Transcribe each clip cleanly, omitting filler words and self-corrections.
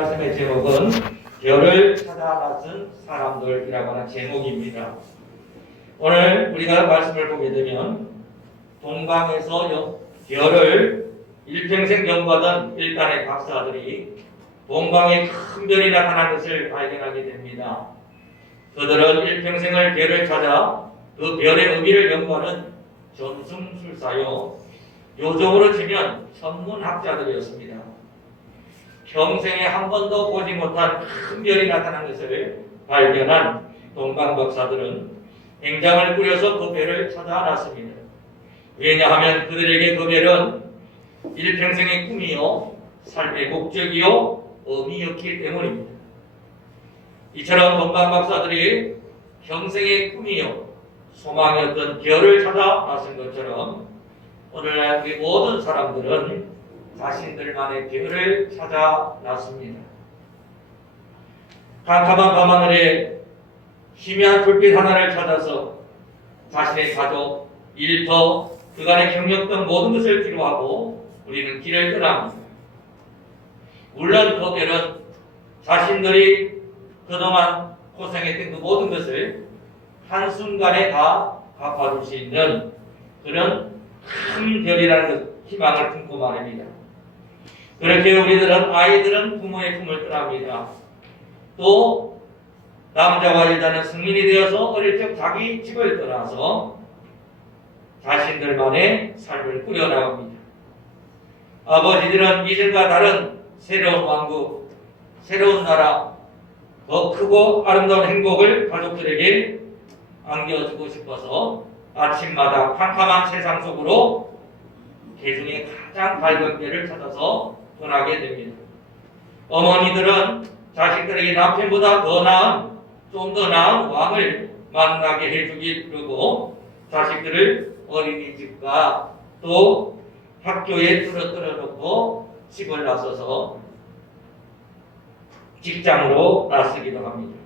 말씀의 제목은 별을 찾아 나선 사람들이라고 하는 제목입니다. 오늘 우리가 말씀을 보게 되면 동방에서 별을 일평생 연구하던 일간의 박사들이 동방에 큰 별이 나타난 것을 발견하게 됩니다. 그들은 일평생을 별을 찾아 그 별의 의미를 연구하는 전승술사요, 요적으로 치면 천문학자들이었습니다. 평생에 한 번도 보지 못한 큰 별이 나타난 것을 발견한 동방박사들은 행장을 꾸려서 그 별을 찾아 났습니다. 왜냐하면 그들에게 그 별은 일평생의 꿈이요, 삶의 목적이요, 의미였기 때문입니다. 이처럼 동방박사들이 평생의 꿈이요, 소망이었던 별을 찾아 나선 것처럼 오늘날 우리 모든 사람들은 자신들만의 별을 찾아 났습니다. 캄캄한 밤하늘에 희미한 불빛 하나를 찾아서 자신의 가족, 일터, 그간의 경력 등 모든 것을 필요하고 우리는 길을 떠납니다. 물론 그 별은 자신들이 그동안 고생했던 그 모든 것을 한순간에 다 갚아줄 수 있는 그런 큰 별이라는 희망을 품고 말입니다. 그렇게 아이들은 부모의 품을 떠납니다. 또 남자와 여자는 성인이 되어서 어릴 적 자기 집을 떠나서 자신들만의 삶을 꾸려나갑니다. 아버지들은 이전과 다른 새로운 왕국, 새로운 나라, 더 크고 아름다운 행복을 가족들에게 안겨주고 싶어서 아침마다 캄캄한 세상 속으로 개중에 가장 밝은 별을 찾아서 떠나게 됩니다. 어머니들은 자식들에게 남편보다 더 나은, 좀 더 나은 왕을 만나게 해주기로 자식들을 어린이집과 또 학교에 떨어뜨려놓고 집을 나서서 직장으로 나서기도 합니다.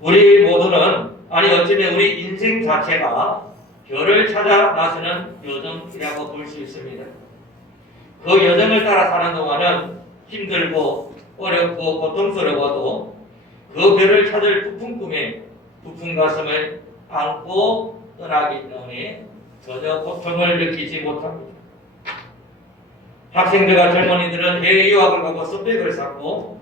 우리 모두는, 어쩌면 우리 인생 자체가 별을 찾아 나서는 여정이라고 볼 수 있습니다. 그 여정을 따라 사는 동안은 힘들고 어렵고 고통스러워도 그 별을 찾을 부푼 꿈에 부푼 가슴을 안고 떠나기 때문에 전혀 고통을 느끼지 못합니다. 학생들과 젊은이들은 해외 유학을 가고 스펙을 쌓고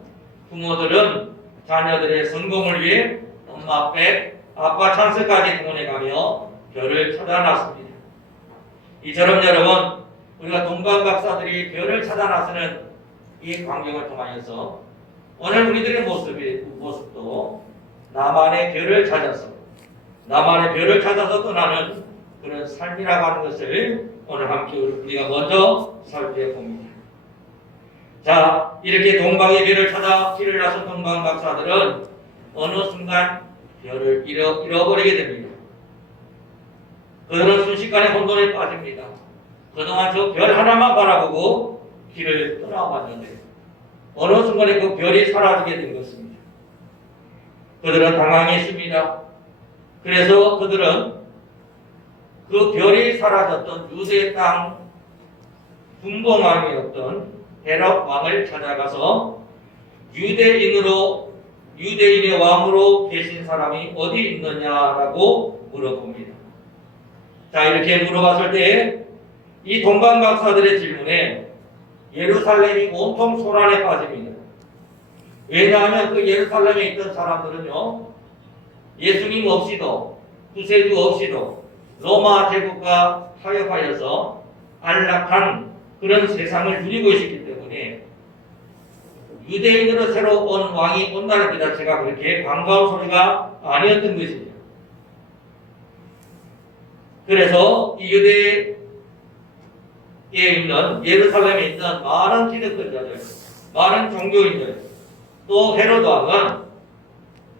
부모들은 자녀들의 성공을 위해 엄마 백, 아빠 찬스까지 동원해가며 별을 찾아 났습니다. 이처럼 여러분, 우리가 동방박사들이 별을 찾아 나서는 이 광경을 통하여서 오늘 우리들의 모습도 나만의 별을 찾아서 떠나는 그런 삶이라고 하는 것을 오늘 함께 우리가 먼저 살펴봅니다. 자, 이렇게 동방의 별을 찾아 길을 나선 동방박사들은 어느 순간 별을 잃어버리게 됩니다. 그들은 순식간에 혼돈에 빠집니다. 그동안 저 별 하나만 바라보고 길을 떠나왔는데 어느 순간에 그 별이 사라지게 된 것입니다. 그들은 당황했습니다. 그래서 그들은 그 별이 사라졌던 유대 땅 분봉왕이었던 헤롯 왕을 찾아가서 유대인의 왕으로 계신 사람이 어디 있느냐라고 물어봅니다. 자, 이렇게 물어봤을 때 이 동방박사들의 질문에 예루살렘이 온통 소란에 빠집니다. 왜냐하면 그 예루살렘에 있던 사람들은요, 예수님 없이도, 구세주 없이도 로마 제국과 타협하여서 안락한 그런 세상을 누리고 있었기 때문에 유대인으로 새로 온 왕이 온다는 그 자체가 그렇게 반가운 소리가 아니었던 것이죠. 그래서 이 유대에 있는, 예루살렘에 있는 많은 기득권자들, 많은 종교인들, 또 헤롯 왕은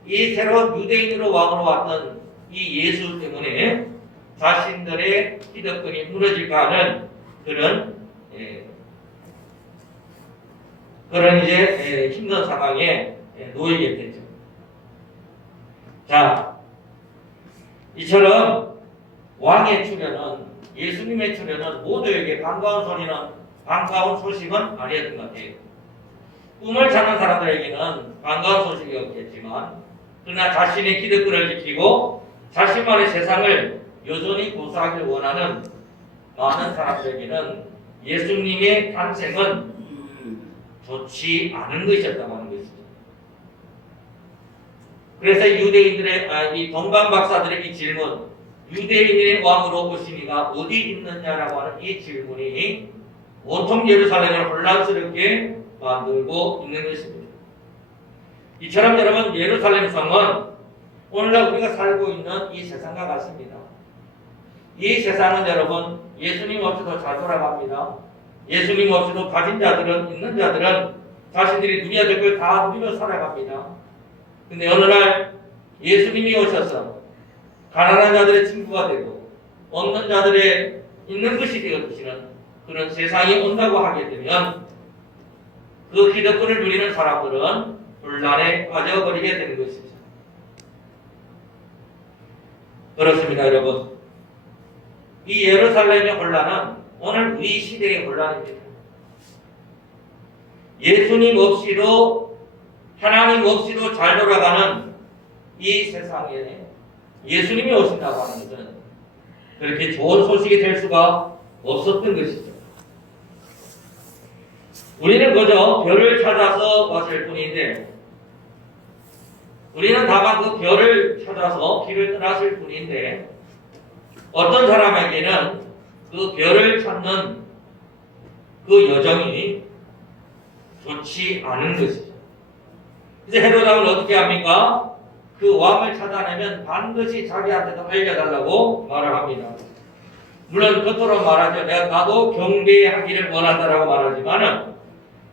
이 새로운 유대인으로 왕으로 왔던 이 예수 때문에 자신들의 기득권이 무너질까 하는 그런 이제 힘든 상황에 놓이게 되죠. 자, 이처럼 왕의 출현은, 예수님의 출현은 모두에게 반가운 소식은 아니었던 것 같아요. 꿈을 찾는 사람들에게는 반가운 소식이 없겠지만 그러나 자신의 기득권을 지키고 자신만의 세상을 여전히 구사하길 원하는 많은 사람들에게는 예수님의 탄생은 좋지 않은 것이었다고 하는 것이죠. 그래서 유대인들의 이 동방 박사들의 이 질문, 유대인의 왕으로 오신 이가 어디 있느냐라고 하는 이 질문이 온통 예루살렘을 혼란스럽게 만들고 있는 것입니다. 이처럼 여러분, 예루살렘 성은 오늘날 우리가 살고 있는 이 세상과 같습니다. 이 세상은 여러분 예수님 없이도 잘 돌아갑니다. 예수님 없이도 가진 자들은, 있는 자들은 자신들이 누려야 될 걸 다 누리며 살아갑니다. 근데 어느 날 예수님이 오셔서 가난한 자들의 친구가 되고 없는 자들의 있는 것이 되어주시는 그런 세상이 온다고 하게 되면 그 기득권을 누리는 사람들은 혼란에 빠져버리게 되는 것이죠. 그렇습니다, 여러분. 이 예루살렘의 혼란은 오늘 우리 시대의 혼란입니다. 예수님 없이도 하나님 없이도 잘 돌아가는 이 세상에 예수님이 오신다고 하는 것은 그렇게 좋은 소식이 될 수가 없었던 것이죠. 우리는 그저 별을 찾아서 왔을 뿐인데 우리는 다만 그 별을 찾아서 길을 떠났을 뿐인데 어떤 사람에게는 그 별을 찾는 그 여정이 좋지 않은 것이죠. 이제 헤롯 왕은 어떻게 합니까? 그 왕을 찾아내면 반드시 자기한테도 알려달라고 말을 합니다. 물론 겉으로 말하죠. 나도 경배하기를 원한다라고 말하지만은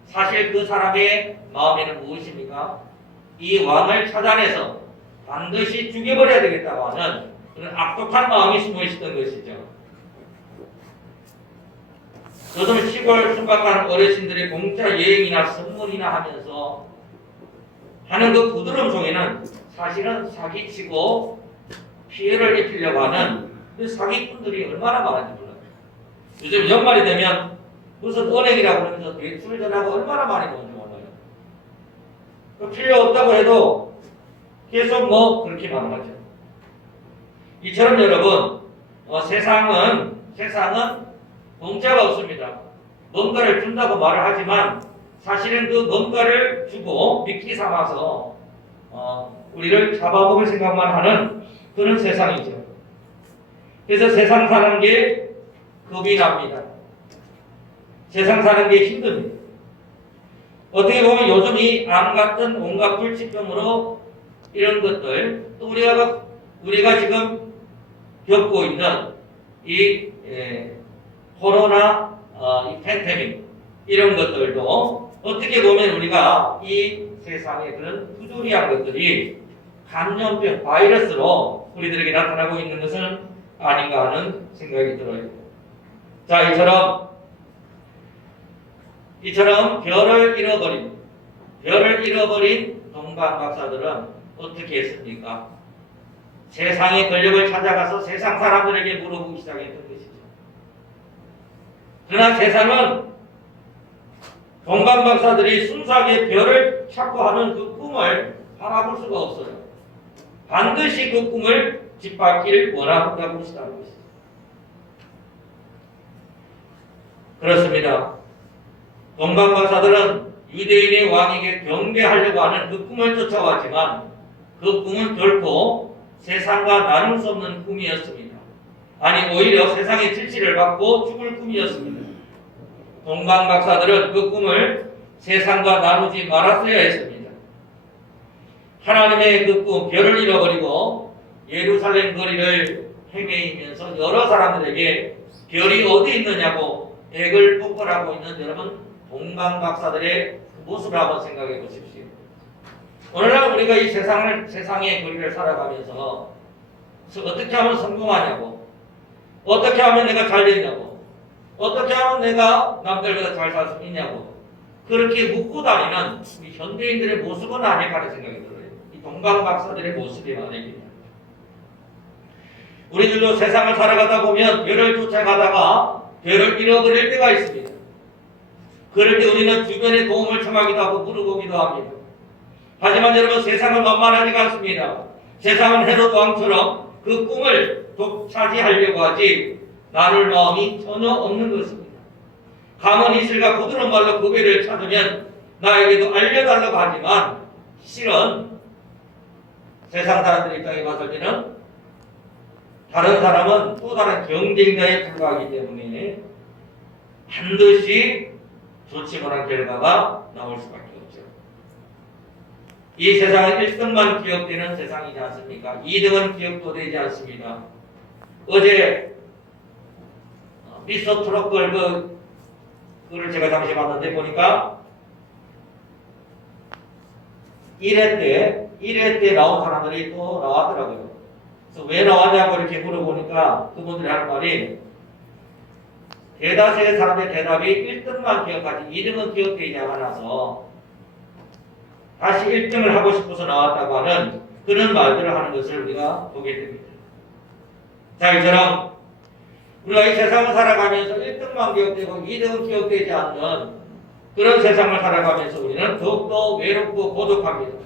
사실 그 사람의 마음에는 무엇입니까? 이 왕을 찾아내서 반드시 죽여버려야 되겠다고 하는 그런 악독한 마음이 숨어 있었던 것이죠. 요즘 시골 순박한 어르신들의 공짜 여행이나 선물이나 하면서 하는 그 부드러움 속에는 사실은 사기치고 피해를 입히려고 하는 그 사기꾼들이 얼마나 많은지 몰라요. 요즘 연말이 되면 무슨 은행이라고 하면서 대출 전화가 얼마나 많이 오는지 몰라요. 필요 없다고 해도 계속 그렇게 말하죠. 이처럼 여러분 세상은 공짜가 없습니다. 뭔가를 준다고 말을 하지만 사실은 그 뭔가를 주고 미끼 삼아서 우리를 잡아먹을 생각만 하는 그런 세상이죠. 그래서 세상 사는 게 겁이 납니다. 세상 사는 게 힘듭니다. 어떻게 보면 요즘 이 암 같은 온갖 불치병으로 이런 것들 또 우리가 지금 겪고 있는 이 코로나 이 팬데믹 이런 것들도 어떻게 보면 우리가 이 세상의 그런 부조리한 것들이 감염병 바이러스로 우리들에게 나타나고 있는 것은 아닌가 하는 생각이 들어요. 자, 이처럼 별을 잃어버린 동방 박사들은 어떻게 했습니까? 세상의 권력을 찾아가서 세상 사람들에게 물어보기 시작했던 것이죠. 그러나 세상은 동방 박사들이 순수하게 별을 찾고 하는 그 꿈을 바라볼 수가 없어요. 반드시 그 꿈을 짓밟기를 원한다고 시작하는 것이죠. 그렇습니다. 동방 박사들은 유대인의 왕에게 경배하려고 하는 그 꿈을 쫓아왔지만 그 꿈은 결코 세상과 나눌 수 없는 꿈이었습니다. 아니 오히려 세상의 질시를 받고 죽을 꿈이었습니다. 동방 박사들은 그 꿈을 세상과 나누지 말았어야 했습니다. 하나님의 그 꿈, 별을 잃어버리고 예루살렘 거리를 헤매이면서 여러 사람들에게 별이 어디 있느냐고 액을 폭발하고 있는 여러분 동방 박사들의 모습을 한번 생각해 보십시오. 오늘날 우리가 이 세상의 거리를 살아가면서 어떻게 하면 성공하냐고, 어떻게 하면 내가 잘 되냐고, 어떻게 하면 내가 남들보다 잘 살 수 있냐고 그렇게 묻고 다니는 이 현대인들의 모습은 아닐까 하는 생각이 들어요. 이 동방 박사들의 모습이 아닙니다. 우리들도 세상을 살아가다 보면 별을 쫓아가다가 별을 잃어버릴 때가 있습니다. 그럴 때 우리는 주변의 도움을 청하기도 하고 물어보기도 합니다. 하지만 여러분, 세상은 만만하지가 않습니다. 세상은 헤롯 왕처럼 그 꿈을 독차지하려고 하지 나눌 마음이 전혀 없는 것입니다. 가만히 있을까 부드러운 말로 그 배를 찾으면 나에게도 알려달라고 하지만 실은 세상 사람들 입장에 봤을 때는 다른 사람은 또 다른 경쟁자에 불과하기 때문에 반드시 좋지 못한 결과가 나올 수밖에 없죠. 이 세상은 1등만 기억되는 세상이지 않습니까? 2등은 기억도 되지 않습니다. 어제 미스터 트러플 그거를 제가 잠시 봤는데 보니까 1회 때 나온 사람들이 또 나왔더라고요. 그래서 왜 나왔냐고 이렇게 물어보니까 그분들이 하는 말이 대다수의 사람의 대답이 1등만 기억하지 2등은 기억되지 않아서 다시 1등을 하고 싶어서 나왔다고 하는 그런 말들을 하는 것을 우리가 보게 됩니다. 자, 이처럼 우리가 이 세상을 살아가면서 1등만 기억되고 2등은 기억되지 않는 그런 세상을 살아가면서 우리는 더욱더 외롭고 고독합니다.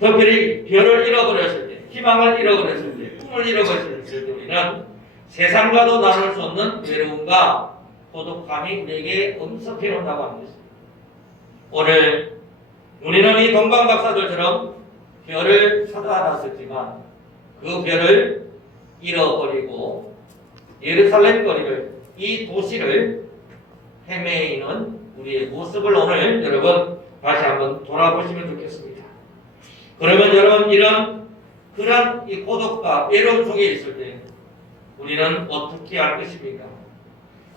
특별히 별을 잃어버렸을 때, 희망을 잃어버렸을 때, 꿈을 잃어버렸을 때 우리는 세상과도 나눌 수 없는 외로움과 고독함이 우리에게 엄습해 온다고 하는 것입니다. 오늘 우리는 이 동방 박사들처럼 별을 찾아놨었지만 그 별을 잃어버리고 예루살렘 거리를, 이 도시를 헤매이는 우리의 모습을 오늘 여러분 다시 한번 돌아보시면 좋겠습니다. 그러면 여러분 그런 이 고독과 외로움 속에 있을 때 우리는 어떻게 할 것입니까?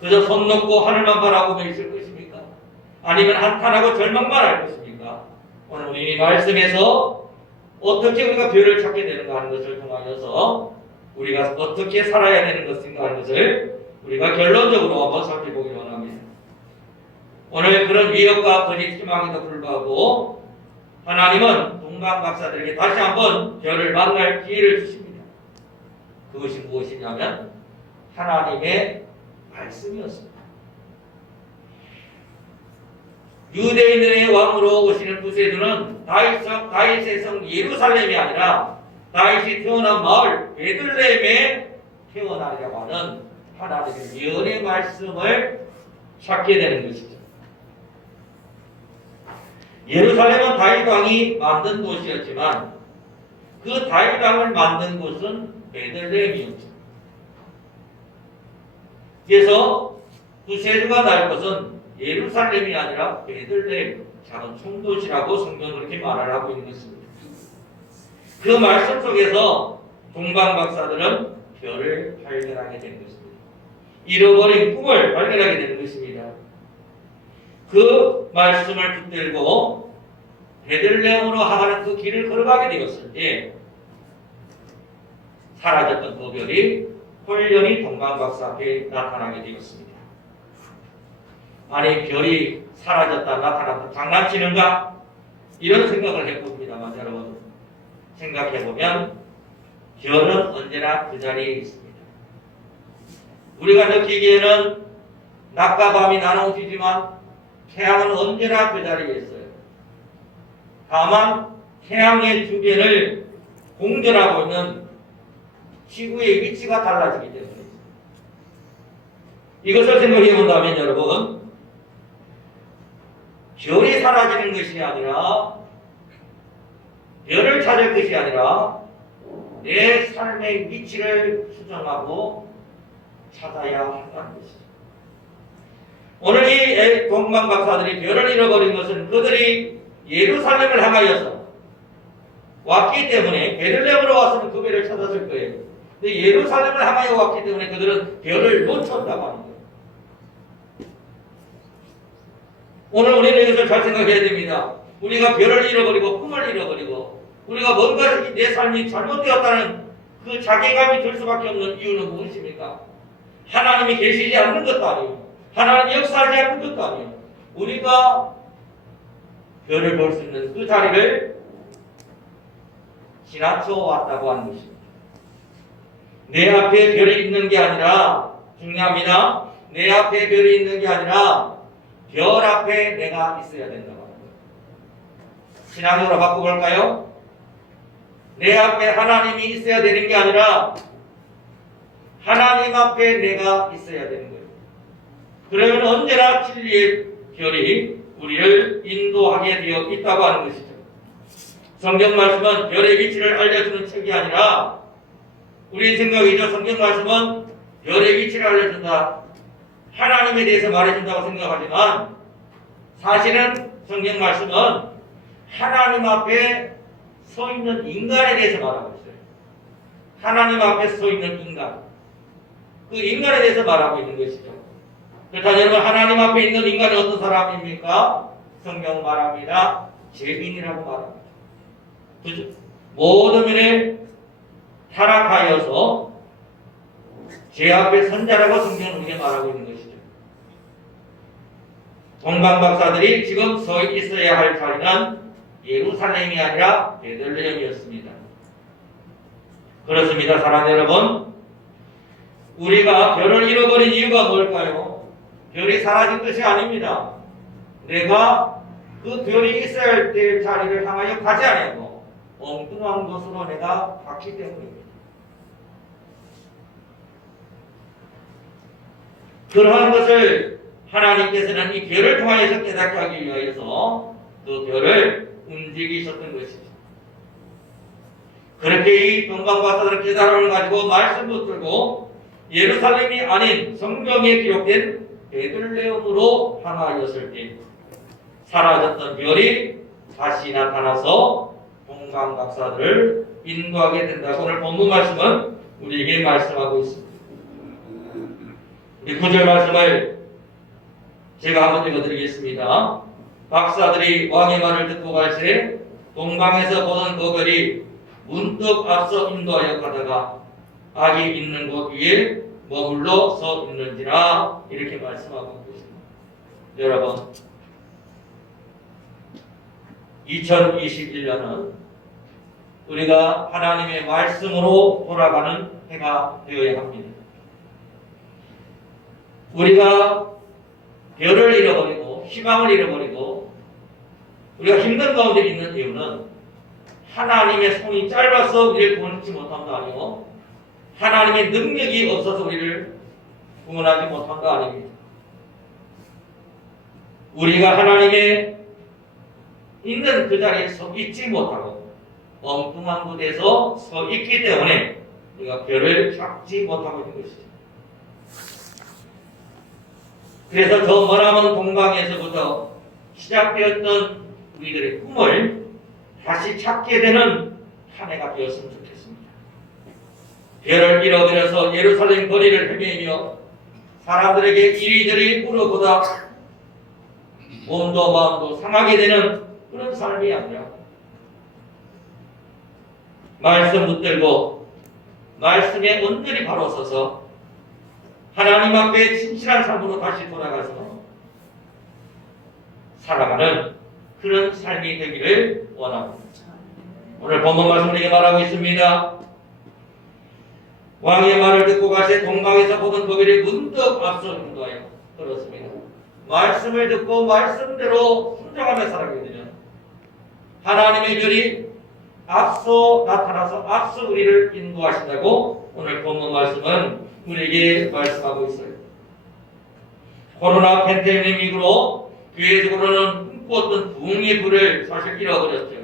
그저 손 놓고 하늘만 바라보며 있을 것입니까? 아니면 한탄하고 절망만 할 것입니까? 오늘 우리 말씀에서 어떻게 우리가 별을 찾게 되는가 하는 것을 통하여서 우리가 어떻게 살아야 되는 것인가 하는 것을 우리가 결론적으로 한번 살펴보기 원합니다. 오늘 그런 위협과 거짓 희망에도 불구하고 하나님은 동방 박사들에게 다시 한번 별을 만날 기회를 주십니다. 그것이 무엇이냐면 하나님의 말씀이었습니다. 유대인의 왕으로 오시는 구세주는 다윗의 성 예루살렘이 아니라 다윗이 태어난 마을 베들레헴에 태어나려고 하는 하나님의 예언의 말씀을 찾게 되는 것이죠. 예루살렘은 다윗 왕이 만든 도시였지만 그 다윗 왕을 만든 곳은 베들레헴이었죠. 그래서 구세주가 날 것은 예루살렘이 아니라 베들레헴, 작은 총도시라고 성경은 그렇게 말을 하고 있는 것입니다. 그 말씀 속에서 동방 박사들은 별을 발견하게 된 것입니다. 잃어버린 꿈을 발견하게 되는 것입니다. 그 말씀을 붙들고 베들레헴으로 향하는 그 길을 걸어가게 되었을 때 사라졌던 그 별이 홀연히 동방 박사 앞에 나타나게 되었습니다. 아니, 별이 사라졌다 나타났다 장난치는가? 이런 생각을 해봅니다만 여러분 생각해보면 별은 언제나 그 자리에 있습니다. 우리가 느끼기에는 낮과 밤이 나눠지지만 태양은 언제나 그 자리에 있어요. 다만 태양의 주변을 공전하고 있는 지구의 위치가 달라지기 때문에 이것을 생각해 본다면 여러분 별이 사라지는 것이 아니라 별을 찾을 것이 아니라 내 삶의 위치를 수정하고 찾아야 한다는 것이죠. 오늘 이 동방 박사들이 별을 잃어버린 것은 그들이 예루살렘을 향하여서 왔기 때문에 베들레헴으로 와서는 그 별을 찾았을 거예요. 근데 예루살렘을 향하여 왔기 때문에 그들은 별을 놓쳤다고 하는 거예요. 오늘 우리는 이것을 잘 생각해야 됩니다. 우리가 별을 잃어버리고 꿈을 잃어버리고 우리가 뭔가 내 삶이 잘못되었다는 그 자괴감이 들 수밖에 없는 이유는 무엇입니까? 하나님이 계시지 않는 것도 아니고 하나님이 역사하지 않는 것도 아니에요. 우리가 별을 볼 수 있는 그 자리를 지나쳐 왔다고 하는 것입니다. 내 앞에 별이 있는 게 아니라 중요합니다. 내 앞에 별이 있는 게 아니라 별 앞에 내가 있어야 된다고 하는 거예요. 신앙적으로 바꿔볼까요? 내 앞에 하나님이 있어야 되는 게 아니라 하나님 앞에 내가 있어야 되는 거예요. 그러면 언제나 진리의 별이 우리를 인도하게 되어 있다고 하는 것이죠. 성경 말씀은 별의 위치를 알려주는 책이 아니라 우리 생각이죠. 성경 말씀은 별의 위치를 알려준다, 하나님에 대해서 말해준다고 생각하지만 사실은 성경 말씀은 하나님 앞에 서 있는 인간에 대해서 말하고 있어요. 하나님 앞에 서 있는 인간, 그 인간에 대해서 말하고 있는 것이죠. 그렇다면 여러분, 하나님 앞에 있는 인간이 어떤 사람입니까? 성경 말합니다. 죄인이라고 말합니다. 그죠? 모든 면에 타락하여서 죄 앞에 선 자라고 성경은 우리에게 말하고 있는 것이죠. 동방 박사들이 지금 서 있어야 할 자리는 예루살렘이 아니라 베들레헴이었습니다. 그렇습니다, 사랑하는 여러분. 우리가 별을 잃어버린 이유가 뭘까요? 별이 사라진 것이 아닙니다. 내가 그 별이 있어야 할 때 자리를 향하여 가지 않고 엉뚱한 것으로 내가 갔기 때문입니다. 그러한 것을 하나님께서는 이 별을 통하여서 깨닫게 하기 위하여서 그 별을 움직이셨던 것이죠. 그렇게 이 동방박사들은 깨달음을 가지고 말씀 붙들고 예루살렘이 아닌 성경에 기록된 베들레헴으로 향하였을 때 사라졌던 별이 다시 나타나서 동방박사들을 인도하게 된다고 오늘 본문 말씀은 우리에게 말씀하고 있습니다. 이 9절 말씀을 제가 한번 읽어드리겠습니다. 박사들이 왕의 말을 듣고 갈새 동방에서 보던 그 별이 문득 앞서 인도하여 가다가 악이 있는 곳 위에 머물러 서 있는지라, 이렇게 말씀하고 있습니다. 여러분, 2021년은 우리가 하나님의 말씀으로 돌아가는 해가 되어야 합니다. 우리가 별을 잃어버리고 희망을 잃어버리고 우리가 힘든 가운데 있는 이유는 하나님의 손이 짧아서 우리를 구원하지 못한다 아니요, 하나님의 능력이 없어서 우리를 구원하지 못한다 아닙니다. 우리가 하나님의 있는 그 자리에 서 있지 못하고 엉뚱한 곳에서 서 있기 때문에 우리가 별을 잡지 못하고 있는 것이죠. 그래서 저 머나먼 동방에서부터 시작되었던 우리들의 꿈을 다시 찾게 되는 한 해가 되었으면 좋겠습니다. 별을 잃어버려서 예루살렘 거리를 헤매며 사람들에게 이리저리 물어보다 몸도 마음도 상하게 되는 그런 삶이 아니라 말씀 붙들고 말씀에 온전히 바로 서서 하나님 앞에 진실한 삶으로 다시 돌아가서 살아가는 그런 삶이 되기를 원합니다. 오늘 본문 말씀 우리에게 말하고 있습니다. 왕의 말을 듣고 가세 동방에서 보던 그 별이 문득 앞서 인도하여, 그렇습니다. 말씀을 듣고 말씀대로 순종하며 살아가게 되면 하나님의 별이 앞서 나타나서 앞서 우리를 인도하신다고 오늘 본문 말씀은 우리에게 말씀하고 있어요. 코로나 팬데믹으로 교회적으로는 꿈꾸었던 부흥의 불을 사실 잃어버렸죠.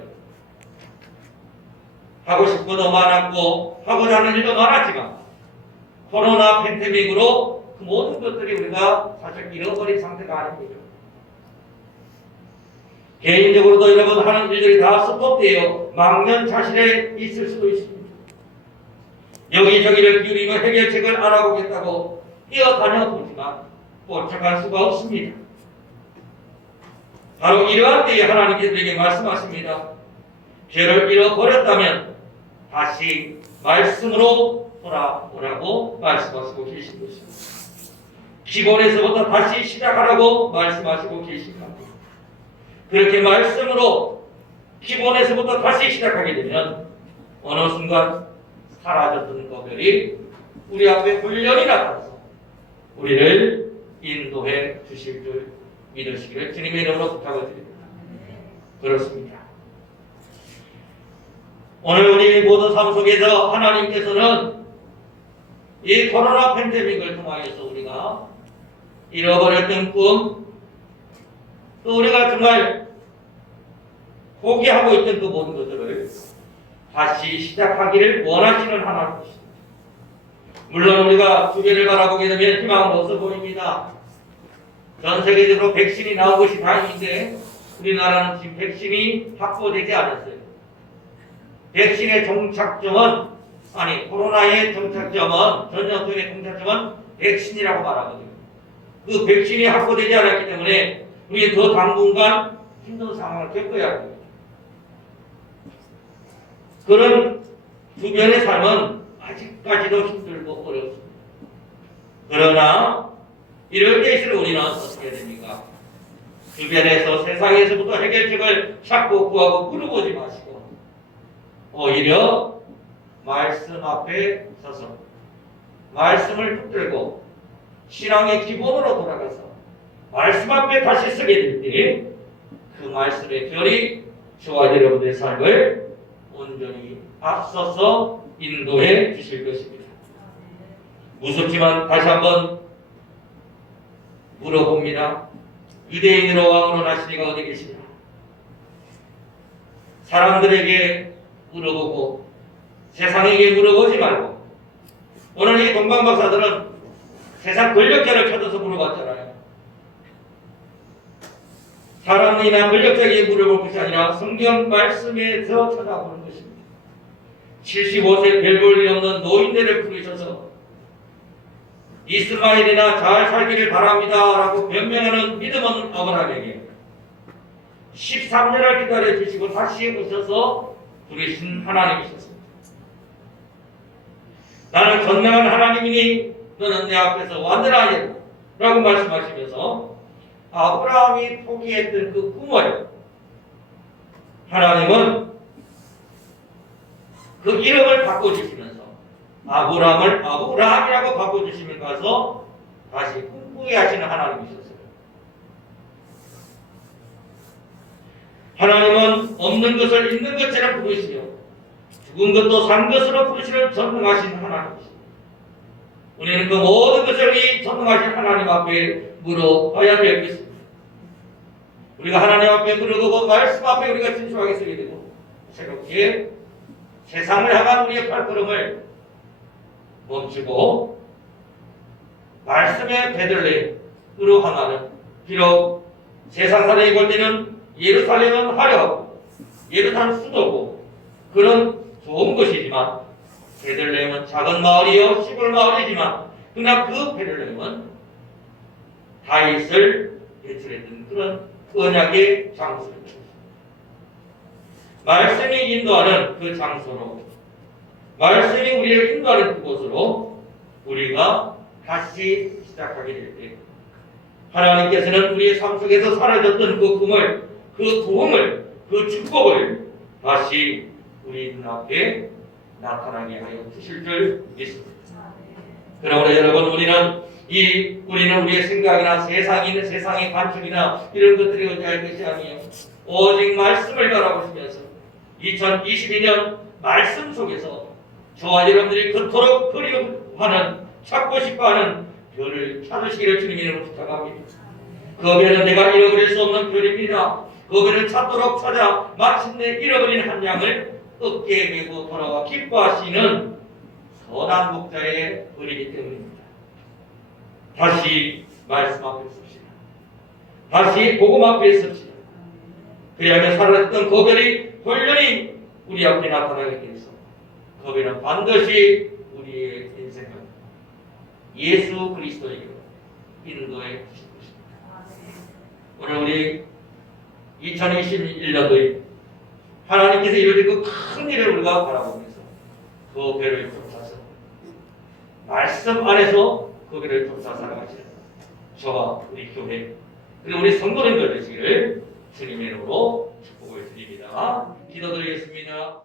하고 싶은 것도 많았고 하고자 하는 일도 많았지만 코로나 팬데믹으로 그 모든 것들이 우리가 사실 잃어버린 상태가 아닙니다. 개인적으로도 여러분 하는 일들이 다 스톱되어 망연자실에 있을 수도 있습니다. 여기저기를 기울이며 해결책을 알아보겠다고 뛰어다녀 보지만 도착할 수가 없습니다. 바로 이러한 때에 하나님께서 우리에게 말씀하십니다. 죄를 잃어버렸다면 다시 말씀으로 돌아오라고 말씀하시고 계신 것입니다. 기본에서부터 다시 시작하라고 말씀하시고 계신 겁니다. 그렇게 말씀으로 기본에서부터 다시 시작하게 되면 어느 순간 사라졌던 것들이 우리 앞에 불련이 나타나서 우리를 인도해 주실 줄 믿으시기를 주님의 이름으로 부탁을 드립니다. 그렇습니다. 오늘 우리 모든 삶 속에서 하나님께서는 이 코로나 팬데믹을 통하여서 우리가 잃어버렸던 꿈, 또 우리가 정말 포기하고 있던 그 모든 것들을 다시 시작하기를 원하시는 하나님이십니다. 물론 우리가 주변을 바라보게 되면 희망은 없어 보입니다. 전 세계적으로 백신이 나온 것이 다행인데 우리나라는 지금 백신이 확보되지 않았어요. 백신의 종착점은 코로나의 종착점은 전염병의 종착점은 백신이라고 말하거든요. 그 백신이 확보되지 않았기 때문에 우리 더 당분간 힘든 상황을 겪어야 합니다. 그런 주변의 삶은 아직까지도 힘들고 어렵습니다. 그러나 이럴 때일수록 우리는 어떻게 됩니까? 주변에서 세상에서부터 해결책을 찾고 구하고 물어보지 마시고 오히려 말씀 앞에 서서 말씀을 붙들고 신앙의 기본으로 돌아가서 말씀 앞에 다시 서게 될 때 그 말씀의 결이 저와 여러분의 삶을 온전히 앞서서 인도해 주실 것입니다. 무섭지만 다시 한번 물어봅니다. 유대인으로 왕으로 나신 이가 어디 계시냐? 사람들에게 물어보고 세상에게 물어보지 말고 오늘 이 동방박사들은 세상 권력자를 찾아서 물어봤잖아요. 사람이나 권력자에게 물어볼 것이 아니라 성경 말씀에서 찾아보는 것입니다. 75세 별 볼 일 없는 노인네를 부르셔서 이스마엘이나 잘 살기를 바랍니다 라고 변명하는 믿음 없는 아브라함에게 13년을 기다려 주시고 다시 오셔서 부르신 하나님이셨습니다. 나는 전능한 하나님이니 너는 내 앞에서 완전하겠다 라고 말씀하시면서 아브라함이 포기했던 그 꿈을 하나님은 그 이름을 바꿔주시면서 아브라함을 아브라함이라고 바꿔주시면서 다시 꿈꾸게 하시는 하나님이셨어요. 하나님은 없는 것을 있는 것처럼 부르시며 죽은 것도 산 것으로 부르시는 전능하신 하나님이십니다. 우리는 그 모든 것을 이 전능하신 하나님 앞에 물어봐야 될 것입니다. 우리가 하나님 앞에 물어보고 말씀 앞에 우리가 진솔하게 서게 되고 새롭게 세상을 향한 우리의 발걸음을 멈추고 말씀의 베들레헴으로 향하는, 비록 세상 사람이 볼 때는 예루살렘은 화려하고 예루살렘 수도고 그런 좋은 것이지만 베들레헴은 작은 마을이요 시골 마을이지만 그러나 그 베들레헴은 다윗을 배출했던 그런 언약의 장소입니다. 말씀이 인도하는 그 장소로, 말씀이 우리를 인도하는 그곳으로 우리가 다시 시작하게 될 때 하나님께서는 우리의 삶 속에서 사라졌던 그 꿈을, 그 부흥을, 그 축복을 다시 우리 눈앞에 나타나게 하여 주실 줄 믿습니다. 그러므로 여러분, 우리는 우리의 생각이나 세상의 관측이나 이런 것들이 의지할 것이 아니에요. 오직 말씀을 바라보시면서 2022년 말씀 속에서 저와 여러분들이 그토록 그리워하는, 찾고 싶어하는 별을 찾으시기를 주님 이름으로 부탁합니다. 그 별은 내가 잃어버릴 수 없는 별입니다. 그 별을 찾도록 찾아 마침내 잃어버린 한 양을 어깨에 메고 돌아와 기뻐하시는 선한 목자의 은이기 때문입니다. 다시 말씀 앞에 섭시다. 다시 복음 앞에 섭시다. 그리하면 사라졌던 그 별이 혼련히 우리 앞에 나타나게 되어서 그 별은 반드시 우리의 인생을 예수 그리스도에게로 인도해 주실 것입니다. 오늘 우리 2021년도에 하나님께서 이루어진 그 큰 일을 우리가 바라보면서 그 별을 쫓아서 말씀 안에서 그 별을 쫓아 살아가시는 저와 우리 교회 그리고 우리 성도님들 되시기를 주님의 이름으로 축복을 드립니다. 기도드리겠습니다.